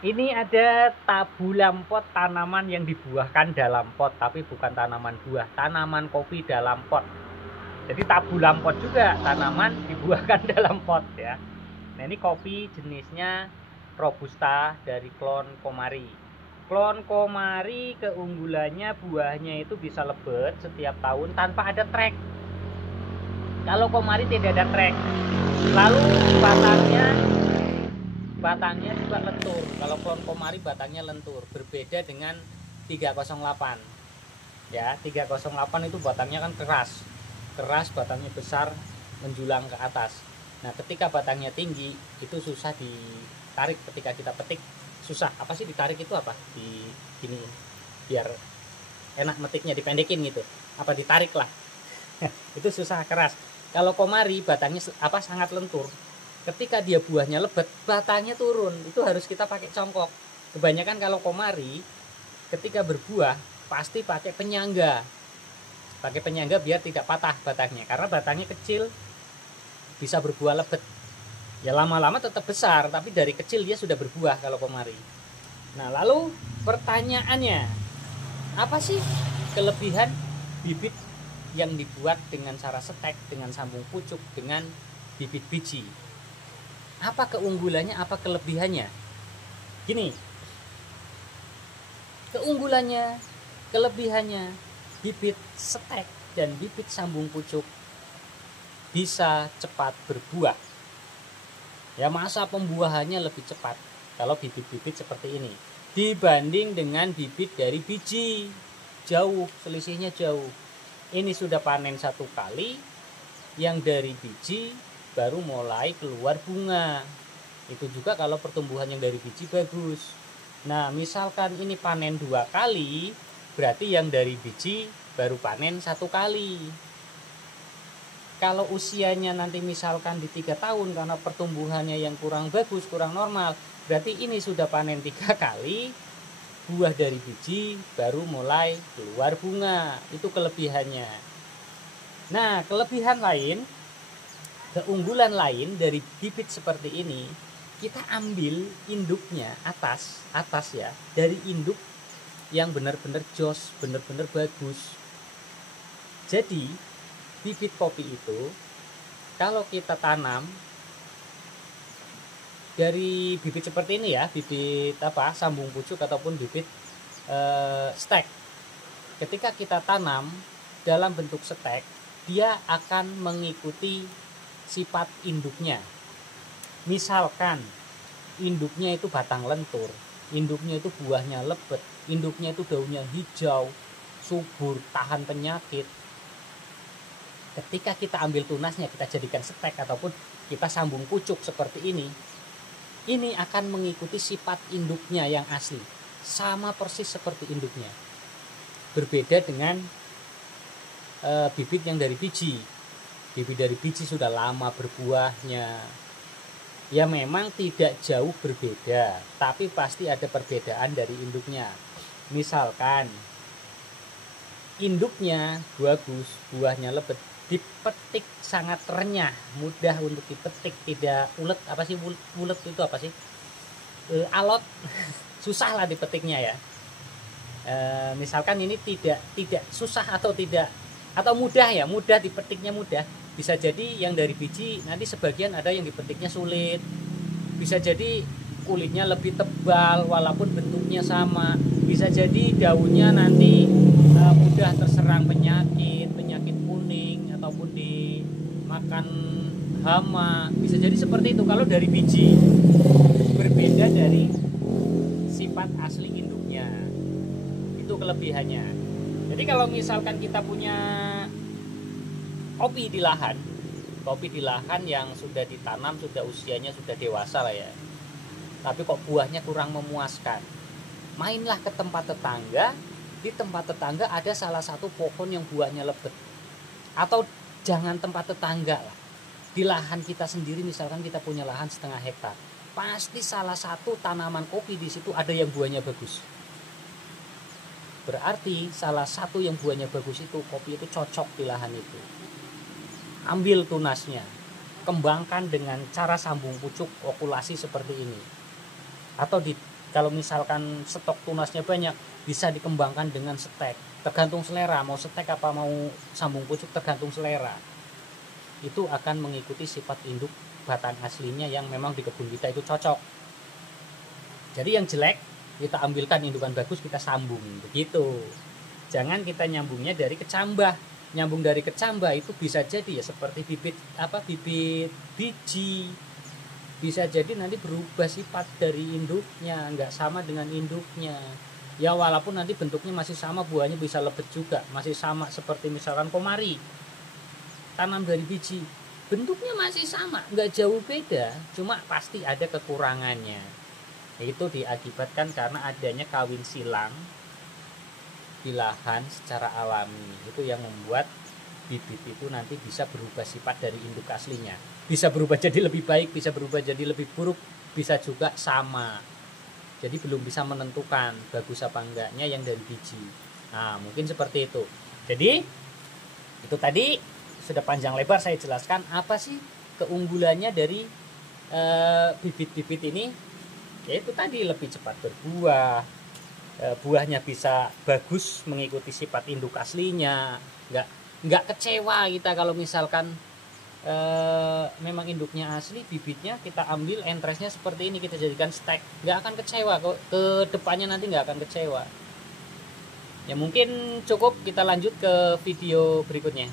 Ini ada tabulam pot tanaman yang dibuahkan dalam pot, tapi bukan tanaman buah, tanaman kopi dalam pot. Jadi tabulam pot juga tanaman dibuahkan dalam pot ya. Nah ini kopi jenisnya Robusta dari klon Komari. Klon Komari keunggulannya buahnya itu bisa lebat setiap tahun tanpa ada trek. Kalau Komari tidak ada trek. Lalu batangnya juga lentur. Kalau klon Komari batangnya lentur, berbeda dengan 308. Ya, 308 itu batangnya kan keras. Keras, batangnya besar, menjulang ke atas. Nah, ketika batangnya tinggi itu susah ditarik ketika kita petik. Susah. Apa sih ditarik itu apa? Di gini biar enak metiknya, dipendekin gitu. Apa ditarik lah. Itu susah, keras. Kalau Komari batangnya sangat lentur. Ketika dia buahnya lebat, batangnya turun. Itu harus kita pakai congkok. Kebanyakan kalau Komari ketika berbuah pasti pakai penyangga. Pakai penyangga biar tidak patah batangnya, karena batangnya kecil bisa berbuah lebat. Ya lama-lama tetap besar, tapi dari kecil dia sudah berbuah kalau Komari. Nah, lalu pertanyaannya, apa sih kelebihan bibit yang dibuat dengan cara stek, dengan sambung pucuk, dengan bibit biji? Apa keunggulannya, apa kelebihannya? Gini, keunggulannya, kelebihannya, bibit stek dan bibit sambung pucuk bisa cepat berbuah. Ya, masa pembuahannya lebih cepat kalau bibit-bibit seperti ini dibanding dengan bibit dari biji. Jauh, selisihnya jauh. Ini sudah panen satu kali, yang dari biji baru mulai keluar bunga. Itu juga kalau pertumbuhan yang dari biji bagus. Nah, misalkan ini panen 2 kali, berarti yang dari biji baru panen 1 kali. Kalau usianya nanti misalkan di 3 tahun karena pertumbuhannya yang kurang bagus, kurang normal, berarti ini sudah panen 3 kali, buah dari biji baru mulai keluar bunga. Itu kelebihannya. Nah, keunggulan lain dari bibit seperti ini, kita ambil induknya atas ya, dari induk yang benar-benar jos, benar-benar bagus. Jadi bibit kopi itu kalau kita tanam dari bibit seperti ini ya, bibit sambung pucuk ataupun bibit stek. Ketika kita tanam dalam bentuk stek, dia akan mengikuti sifat induknya. Misalkan induknya itu batang lentur, induknya itu buahnya lebat, induknya itu daunnya hijau, subur, tahan penyakit. Ketika kita ambil tunasnya, kita jadikan stek ataupun kita sambung pucuk seperti ini akan mengikuti sifat induknya yang asli, sama persis seperti induknya. Berbeda dengan bibit yang dari biji. Bibit dari biji sudah lama berbuahnya. Ya memang tidak jauh berbeda, tapi pasti ada perbedaan dari induknya. Misalkan induknya bagus, buahnya lebat, dipetik sangat renyah, mudah untuk dipetik, tidak ulet. Apa sih ulet itu apa sih? Alot, susah lah dipetiknya ya. Misalkan ini tidak susah atau mudah ya, mudah dipetiknya mudah. Bisa jadi yang dari biji nanti sebagian ada yang dipetiknya sulit. Bisa jadi kulitnya lebih tebal walaupun bentuknya sama. Bisa jadi daunnya nanti mudah terserang penyakit kuning ataupun dimakan hama. Bisa jadi seperti itu kalau dari biji. Berbeda dari sifat asli induknya. Itu kelebihannya. Jadi kalau misalkan kita punya kopi di lahan yang sudah ditanam, sudah usianya sudah dewasa lah ya, tapi kok buahnya kurang memuaskan, mainlah ke tempat tetangga. Di tempat tetangga ada salah satu pohon yang buahnya lebat, atau jangan tempat tetangga lah, di lahan kita sendiri. Misalkan kita punya lahan 0,5 hektar, pasti salah satu tanaman kopi di situ ada yang buahnya bagus. Berarti salah satu yang buahnya bagus itu, kopi itu cocok di lahan itu. Ambil tunasnya, kembangkan dengan cara sambung pucuk okulasi seperti ini, atau Kalau misalkan stok tunasnya banyak, bisa dikembangkan dengan stek. Tergantung selera, mau stek apa mau sambung pucuk tergantung selera. Itu akan mengikuti sifat induk batang aslinya yang memang di kebun kita itu cocok. Jadi yang jelek kita ambilkan indukan bagus, kita sambung begitu. Jangan kita nyambungnya dari kecambah. Nyambung dari kecambah itu bisa jadi ya seperti bibit biji, bisa jadi nanti berubah sifat dari induknya, nggak sama dengan induknya ya, walaupun nanti bentuknya masih sama, buahnya bisa lebet juga, masih sama seperti misalkan komari, tanam dari biji, bentuknya masih sama, nggak jauh beda, cuma pasti ada kekurangannya. Itu diakibatkan karena adanya kawin silang di lahan secara alami. Itu yang membuat bibit itu nanti bisa berubah sifat dari induk aslinya, bisa berubah jadi lebih baik, bisa berubah jadi lebih buruk, bisa juga sama. Jadi belum bisa menentukan bagus apa enggaknya yang dari biji. Nah, mungkin seperti itu. Jadi itu tadi sudah panjang lebar saya jelaskan apa sih keunggulannya dari bibit-bibit ini. Yaitu tadi lebih cepat berbuah, buahnya bisa bagus mengikuti sifat induk aslinya, nggak kecewa kita kalau misalkan memang induknya asli, bibitnya kita ambil entresnya seperti ini, kita jadikan stek, nggak akan kecewa kok, ke depannya nanti nggak akan kecewa. Ya mungkin cukup, kita lanjut ke video berikutnya.